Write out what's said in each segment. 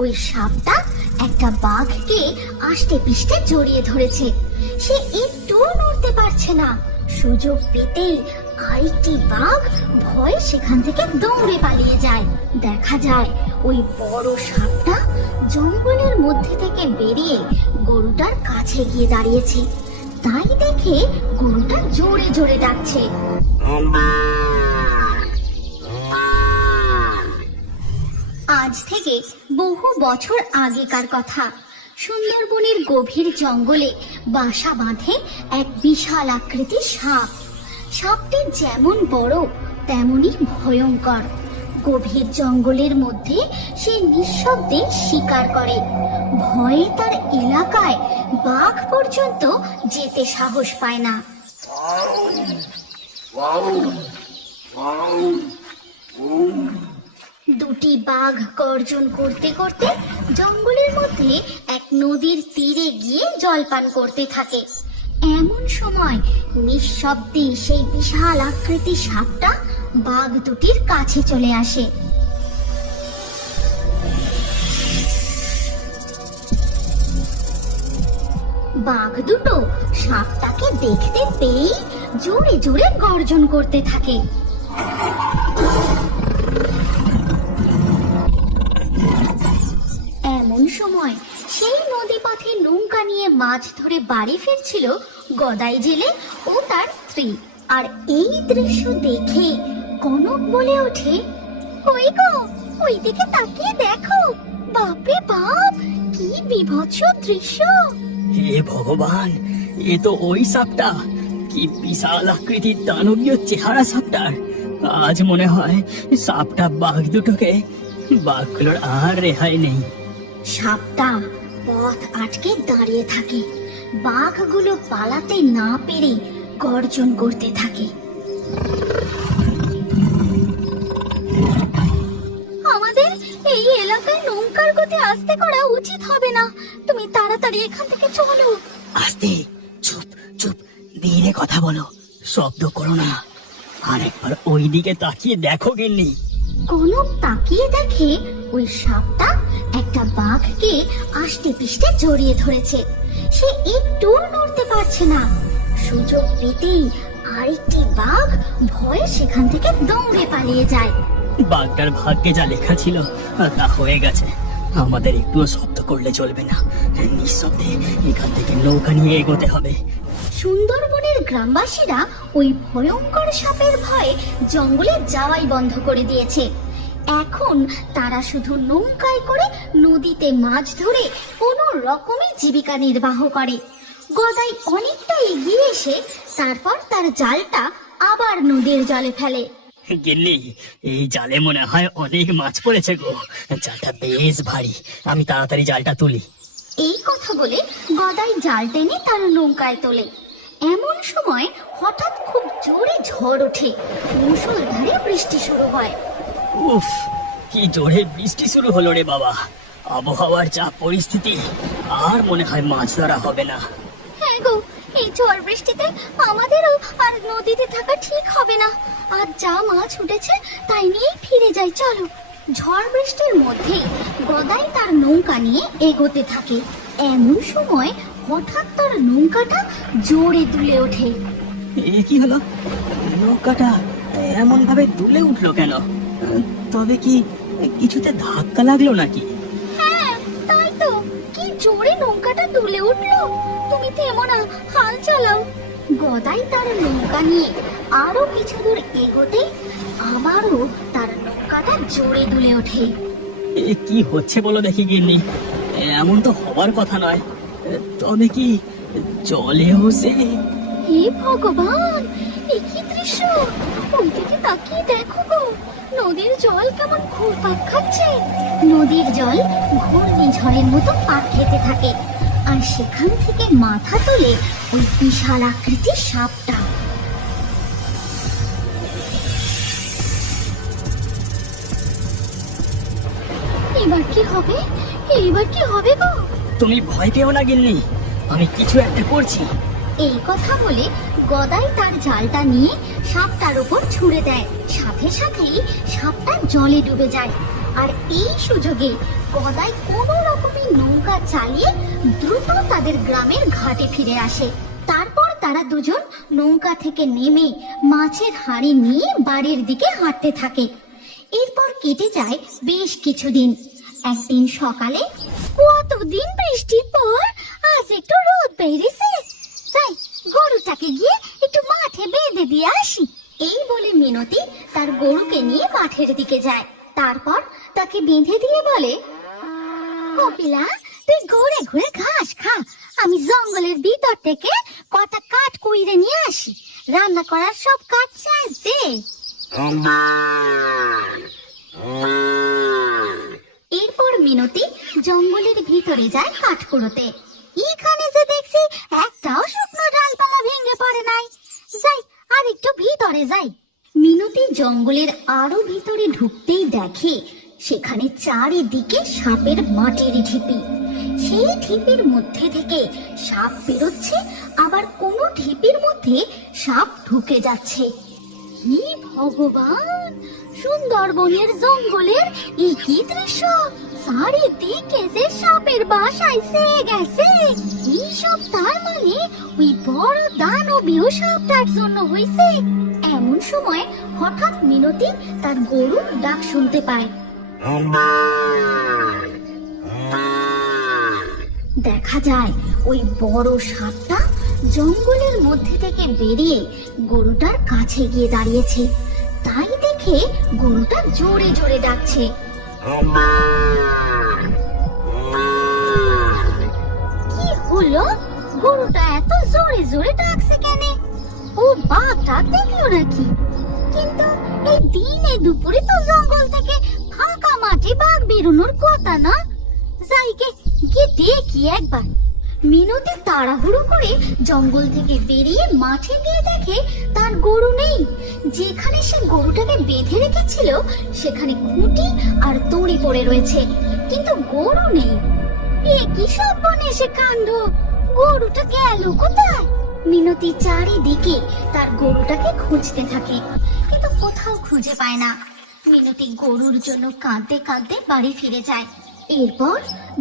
ওই সাপটা একটা বাঘকে আষ্টে পিষ্টে জড়িয়ে ধরেছে। সে একটুও নড়তে পারছে না। সুযোগ পেতেই আরেকটি বাঘ ভয়ে সেখান থেকে দৌড়ে পালিয়ে যায়। দেখা যায় ওই বড় সাপটা জঙ্গলের মধ্যে থেকে বেরিয়ে গরুটার কাছে গিয়ে দাঁড়িয়েছে। তাই দেখে গরুটা জোরে জোরে ডাকছে। আজ থেকে বহু বছর আগেকার কথা। সুন্দরবনের গভীর জঙ্গলে বাসা বাঁধে এক বিশাল আকৃতির সাপ। সাপটি যেমন বড় তেমনি ভয়ঙ্কর। গভীর জঙ্গলের মধ্যে সে নিঃশব্দে শিকার করে। ভয়ে তার এলাকায় বাঘ পর্যন্ত যেতে সাহস পায় না। দুটি বাঘ গর্জন করতে করতে জঙ্গলের মধ্যে এক নদীর তীরে গিয়ে জলপান করতে থাকে। এমন সময় নিঃশব্দে সেই বিশাল আকৃতির সাপটা বাঘ দুটির কাছে চলে আসে। বাঘ দুটো সাপটাকে দেখতে পেয়ে জোরে জোরে গর্জন করতে থাকে। এমন সময় সেই নদী পথে নৌকা নিয়ে মাছ ধরে বাড়ি ফিরছিল গদাই জেলে ও তার স্ত্রী। আর এই দৃশ্য দেখে কনক বলে ওঠে, ওই গো, ওই দিকে তাকিয়ে দেখো, বাপরে বাপ, কি বিভৎস দৃশ্য! হে ভগবান, এ তো ওই সাপটা। কি বিশাল আকৃতির দানবীয় চেহারা সাপটার। আজ মনে হয় সাপটা বাঘ দুটোকে, বাঘগুলোর আর রেহাই নেই। সাপটা পথ আটকে দাঁড়িয়ে থাকে। বাঘগুলো পালাতে না পেরে গর্জন করতে থাকে। আমাদের এই এলাকায় নৌকার গতি আস্তে করা উচিত হবে না। তুমি তাড়াতাড়ি এখান থেকে চলো। আস্তে, চুপ চুপ, ধীরে কথা বলো, শব্দ করো না। আরেকবার ওই দিকে তাকিয়ে দেখো গিন্নি। কনক তাকিয়ে দেখে ওই সাপটা একটা বাঘকে আষ্টে পিষ্টে জড়িয়ে ধরেছে। সে একটুও নড়তে পারছে না। সুযোগ পেতেই আরেকটি বাঘ ভয়ে সেখান থেকে দৌড়ে পালিয়ে যায়। বাঘটার ভাগ্যে যা লেখা ছিল তা হয়ে গেছে। আমাদের একটুও শব্দ করলে চলবে না। নিঃশব্দে এখান থেকে নৌকা নিয়ে এগোতে হবে। সুন্দরবনের গ্রামবাসীরা ওই ভয়ঙ্কর সাপের ভয়ে জঙ্গলে যাওয়াই বন্ধ করে দিয়েছে। এখন তারা শুধু নৌকায় করে নদীতে মাছ ধরে কোনো রকমে জীবিকা নির্বাহ করে। গদাই অনেকটা এগিয়ে এসে তারপর তার জালটা আবার নদীর জলে ফেলে। গিন্নি, এই জালে মনে হয় অনেক মাছ পড়েছে গো। জালটা বেশ ভারী, আমি তাড়াতাড়ি জালটা তুলি। এই কথা বলে গদাই জাল টেনে তার নৌকায় তোলে। এমন সময় হঠাৎ খুব জোরে ঝড় ওঠে। মুষলধারে বৃষ্টি শুরু হয়। উফ, কি জোরে বৃষ্টি শুরু হলো রে বাবা। আবহাওয়ার যা পরিস্থিতি, আর মনে হয় মাছ ধরা হবে না। হ্যাঁ গো, এই ঝড় বৃষ্টিতে আমাদেরও আর নদীতে থাকা ঠিক হবে না। আর যা মাছ উঠেছে তাই নিয়েই ফিরে যাই, চলো। ঝড় বৃষ্টির মধ্যেই গদাই তার নৌকা নিয়ে এগোতে থাকে। এমন সময় হঠাৎ তার নৌকাটা জোরে দুলে ওঠে। এ কি হলো? নৌকাটা এমন ভাবে দুলে উঠলো কেন? তবে কি কিছুতে ধাক্কা লাগলো নাকি? হ্যাঁ, তাই তো, কি জোরে নৌকাটা দুলে উঠলো। তুমি থেমো না, হাল চালাও। গদাই তার নৌকা নিয়ে আরো কিছু দূর এগোতে আবারও তার নৌকাটা জোরে দুলে ওঠে। এ কি হচ্ছে বলো দেখি গিন্নি? এমন তো হবার কথা নয়। তবে কি জলেও সে? হে ভগবান, এ কি দৃশ্য! ওই দিকে তাকিয়ে দেখো গো, নদীর জল কেমন ঘুরপাক খাচ্ছে। নদীর জল ঘূর্ণিঝড়ের মতো পাক খেতে থাকে। আর সেখান থেকে মাথা তোলে ওই বিশাল আকৃতির সাপটা। এবার কি হবে? এবার কি হবে গো? তুমি ভয় পেও না গিন্নি, আমি কিছু একটা করছি। এই কথা বলে গদাই তার জালটা নিয়ে সাপটার উপর ছুঁড়ে দেয়। সাথে সাথেই সাপটা জলে ডুবে যায়। আর এই সুযোগে গদাই কোনো রকমের নৌকা চালিয়ে দ্রুত তাদের গ্রামের ঘাটে ফিরে আসে। তারপর তারা দুজন নৌকা থেকে নেমে মাছের হাঁড়ি নিয়ে বাড়ির দিকে হাঁটতে থাকে। এরপর কেটে যায় বেশ কিছুদিন। একদিন সকালে, কতদিন বৃষ্টির পর আজ একটু রোদ বেরিয়েছে, যাই গরুটাকে গিয়ে একটু মাঠে বেঁধে দিয়ে আসি। এই বলে মিনতি তার গরুকে নিয়ে মাঠের দিকে যায়। তারপর তাকে বেঁধে দিয়ে বলে, কপিলা, তুই ঘুরে ঘুরে ঘাস খা, আমি জঙ্গলের ভিতর থেকে কটা কাঠ কুইরে নিয়ে আসি, রান্না করার সব কাঠ চাই যে। এরপর মিনতি জঙ্গলের ভিতরে যায় কাঠ কুড়োতে। এখানে যে দেখছি একটাও শুকনো ডালপালা ভেঙে পড়ে নাই, যাই আর একটু ভিতরে যাই। মিনতি জঙ্গলের আরো ভিতরে ঢুকতেই দেখে সেখানে চারিদিকে সাপের মাটির ঢিপি। সেই ঢিপির মধ্যে থেকে সাপ বেরোচ্ছে, আবার কোনো ঢিপির মধ্যে সাপ ঢুকে যাচ্ছে। হে ভগবান, সুন্দরবনের জঙ্গলের এই কি দৃশ্য! চারিদিকে যে সাপের বাসায় সেয়ে গেছে। এইসব তার মানে ওই বড় দানবীয় সাপটার জন্য হয়েছে। এমন সময় হঠাৎ মিনতি তার গরুর ডাক শুনতে পায়। দেখা যায় ওই বড় সাপটা জঙ্গলের মধ্যে থেকে বেরিয়ে গরুটার কাছে গিয়ে দাঁড়িয়েছে। তাই দেখে গরুটা জোরে জোরে ডাকছে। কি হলো? গরুটা এত জোরে জোরে ডাকছে কেন? ও বাঘটা দেখলো নাকি? কিন্তু এই দিনে দুপুরে তো জঙ্গল থেকে ফাঁকা মাঠে বাঘ বেরোনোর কথা না। যাই গিয়ে দেখি একবার। মিনতি তাড়াহুড়ো করে জঙ্গল থেকে বেরিয়ে মাঠে গিয়ে দেখে তার গরু নেই। যেখানে সে গরুটাকে বেঁধে রেখেছিল সেখানে খুঁটি আর দড়ি পড়ে রয়েছে, কিন্তু গরু নেই। এ কি সর্বনেশে কাণ্ড! গরুটা গেল কোথায়? মিনতি চারিদিকে তার গরুটাকে খুঁজতে থাকে, কিন্তু কোথাও খুঁজে পায় না। মিনতি গরুর জন্য কাঁদতে কাঁদতে বাড়ি ফিরে যায়। এরপর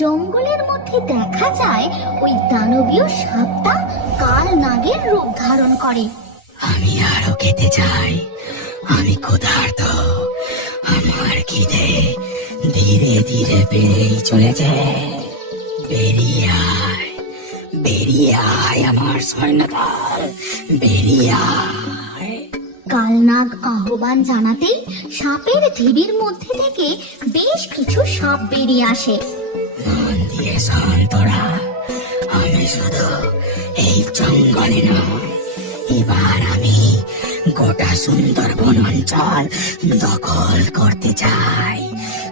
জঙ্গলের মধ্যে দেখা যায় ওই দানবীয় সাপটা কাল নাগের রূপ ধারণ করে। আমি আরো খেতে চাই, আমি ক্ষুধার্ত, আমার খিদে ধীরে ধীরে বেড়েই চলেছে। বেরিয়ে আয়, বেরিয়ে আয় আমার সৈন্যদল, বেরিয়ে আয়। কালনাগ আহ্বান জানাতেই সাপের ঢিবির মধ্যে থেকে বেশ কিছু সাপ বেরিয়ে আসে। মন দিয়ে শোন তোরা, আমি শুধু এই জঙ্গলে নয়, এবার আমি গোটা সুন্দরবন অঞ্চল দখল করতে চাই।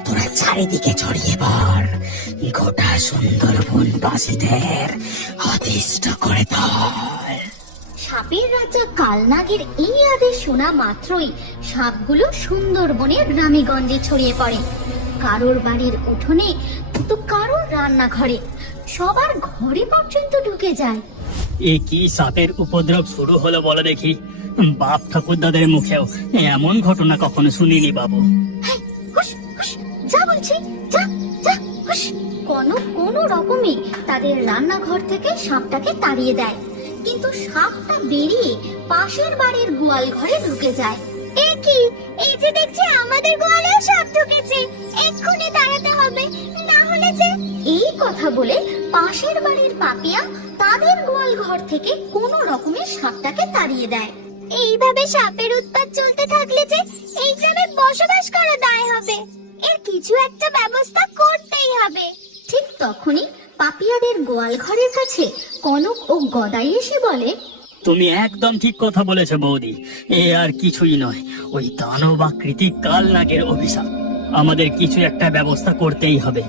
তোরা চারিদিকে ছড়িয়ে পড়, গোটা সুন্দরবন বাসীদের অতিষ্ঠ করে তোল। সাপের রাজা কালনাগের এই আদেশ শোনা মাত্রই সাপগুলো সুন্দরবনের গ্রামে গঞ্জে ছড়িয়ে পড়ে। কারোর বাড়ির উঠোনে তো কারোর রান্নাঘরে, সবার ঘরে পর্যন্ত ঢুকে যায়। এ কি সাপের উপদ্রব শুরু হলো বলো দেখি? বাপ ঠাকুরদাদের মুখেও এমন ঘটনা কখনো শুনিনি বাবু। হেই, হুশ, হুশ, যা বলছি, যা যা, হুশ। কোনো রকমে তাদের রান্নাঘর থেকে সাপটাকে তাড়িয়ে দেয়, কিন্তু সাপটা বেরিয়ে পাশের বাড়ির গোয়াল ঘরে ঢুকে যায়। এ কি, এই যে দেখছি আমাদের গোয়ালেও সাপ ঢুকেছে, এক্ষুনি তাড়াতে হবে, না হলে যে। এই কথা বলে পাশের বাড়ির পাপিয়া তাদের গোয়াল ঘর থেকে কোনো রকমের সাপটাকে তাড়িয়ে দেয়। এইভাবে সাপের উৎপাত চলতে থাকলে যে এই গ্রামে বসবাস করা দায় হবে, এর কিছু একটা ব্যবস্থা করতেই হবে। ঠিক তখনই পাপিয়াদের গোয়াল ঘরের কাছে কনক ও গদাই এসে বলে, তুমি একদম ঠিক কথা বলেছো বৌদি, এ আর কিছুই নয়, ওই দানব আকৃতি কাল নাগের অভিশাপ। আমাদের কিছু একটা ব্যবস্থা করতেই হবে।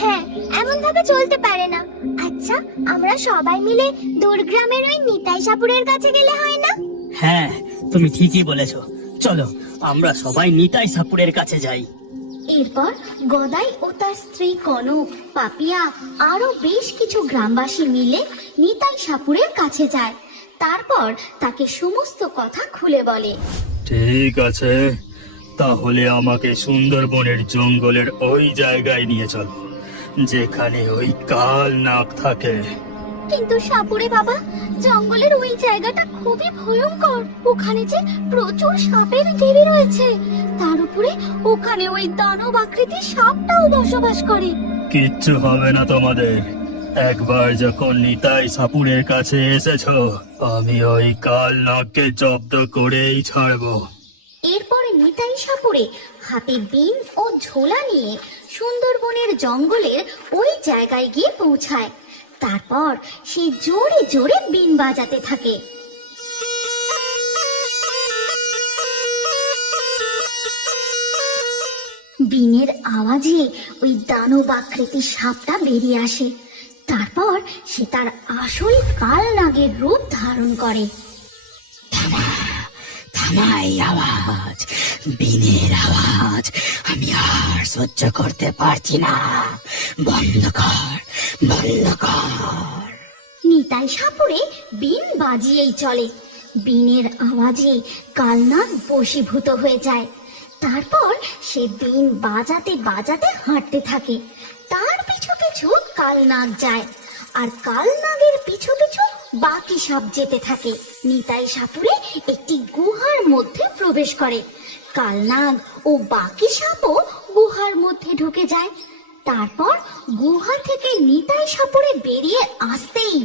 হ্যাঁ, এমন ভাবে চলতে পারে না। আচ্ছা, আমরা সবাই মিলে দূরগ্রামের ওই নিতাই সাপুরের কাছে গেলে হয় না? হ্যাঁ, তুমি ঠিকই বলেছো, চলো আমরা সবাই নিতাই সাপুরের কাছে যাই। এরপর গদাই ও তার স্ত্রী কনক, পাপিয়া আরো বেশ কিছু গ্রামবাসী মিলে নিতাই সাপুরের কাছে যায়। তারপর তাকে সমস্ত কথা খুলে বলে। ঠিক আছে, তাহলে আমাকে সুন্দরবনের জঙ্গলের ওই জায়গায় নিয়ে চলো। যেখানে ওই কাল নাগ থাকে। কিন্তু সাপুরে বাবা, জঙ্গলের ওই জায়গাটা খুবই ভয়ঙ্কর। ওখানে যে প্রচুর সাপের ঢেবি রয়েছে, তার উপরে ওখানে ওই দানব আকৃতির সাপটাও বসবাস করে। কিচ্ছু হবে না তোমাদের। একবার যখন নিতাই সাপুরের কাছে এসেছো, আমি ওই কাল নাগকে জব্দ করেই ছাড়বো। এরপরে নিতাই সাপুরে হাতে বিন ও ঝোলা নিয়ে সুন্দরবনের জঙ্গলের ওই জায়গায় গিয়ে পৌঁছায়। তারপর সে জোরে জোরে বিন বাজাতে থাকে। বিনের আওয়াজে ওই দানব আকৃতির সাপটা বেরিয়ে আসে। তারপর সে তার আসল কাল নাগের রূপ ধারণ করে। থামাই আওয়াজ, বিনের আওয়াজ আমি আর সহ্য করতে পারছি না। বন্ধ কর, বন্ধ কর। নিতাই সাপুরে বিন বাজিয়েই চলে। বিনের আওয়াজে কালনাগ বশীভূত হয়ে যায়। তারপর সে বিন বাজাতে বাজাতে হাঁটতে থাকে। তার পিছু পিছু কালনাগ যায়, আর কালনাগের পিছু পিছু বাকি সাপ যেতে থাকে। নিতাই সাপুরে একটি গুহার মধ্যে প্রবেশ করে। কালনাগ ও বাকি সাপও গুহার মধ্যে ঢুকে যায়। তারপর গুহা থেকে নিতাই সাপুরে বেরিয়ে আসতেই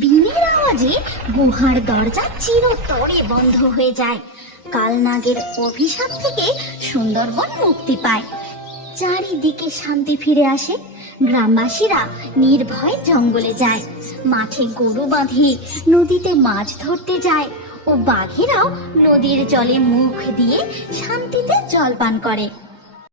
বিনের আওয়াজে গুহার দরজা চিরতরে বন্ধ হয়ে যায়। কালনাগের অভিশাপ থেকে সুন্দরবন মুক্তি পায়। চারিদিকে শান্তি ফিরে আসে। গ্রামবাসীরা নির্ভয়ে জঙ্গলে যায়, মাঠে গরু বাঁধে, নদীতে মাছ ধরতে যায় ও বাঘেরাও নদীর জলে মুখ দিয়ে শান্তিতে জল পান করে।